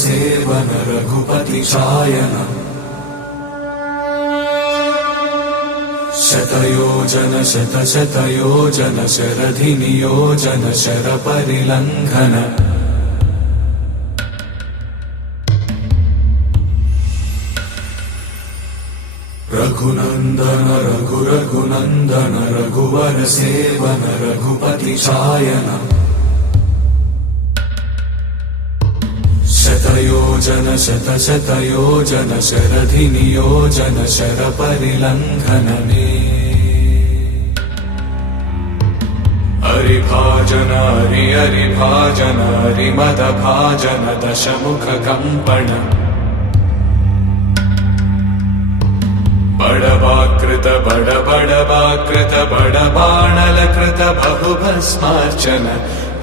seven Raghupati Shayan शतयोजन शतशतयोजन शरधि नियोजन शरपरिलङ्घन रघुनंदन रघुनंदन रघुवर seven Raghupati Shayan शतयोजन शतशतयोजन शरधि नियोजन शरपरिलङ्घनने हरिभाजन हरिभाजन हरिमदभाजन दशमुख कंपन बड़वाकृत बड़वाकृत बड़बाणलकृत बहुभस्मार्चन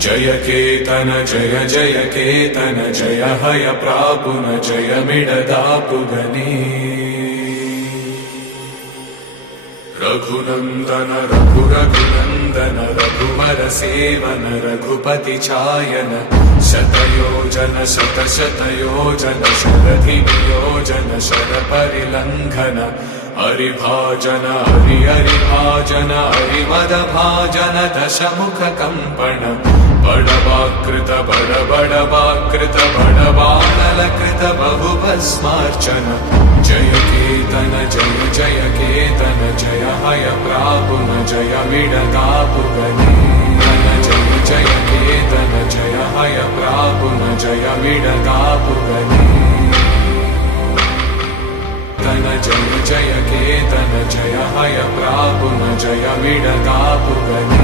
जय केतन जय जय केतन जय हय प्रापुन जय मिडदापुगने रघुनंदन रघुनंदन रघुवर सेवन रघुपति चायन शतयोजन शतशतयोजन शरधि नियोजन शरपरिलङ्घन हरिभाजन हरिभाजन हरिमदभाजन दशमुख कंपन बड़वाकृत बड़वाकृत बड़बाणलकृत बहुभस्मार्चन जय केतन जय जय केतन जय हय प्रापुन जय मिडदापुगने जय जय केतन जय हय प्रापुन जय मिडदापुगने जय जय केतन जय हय प्रापुन जय मिडदापुगने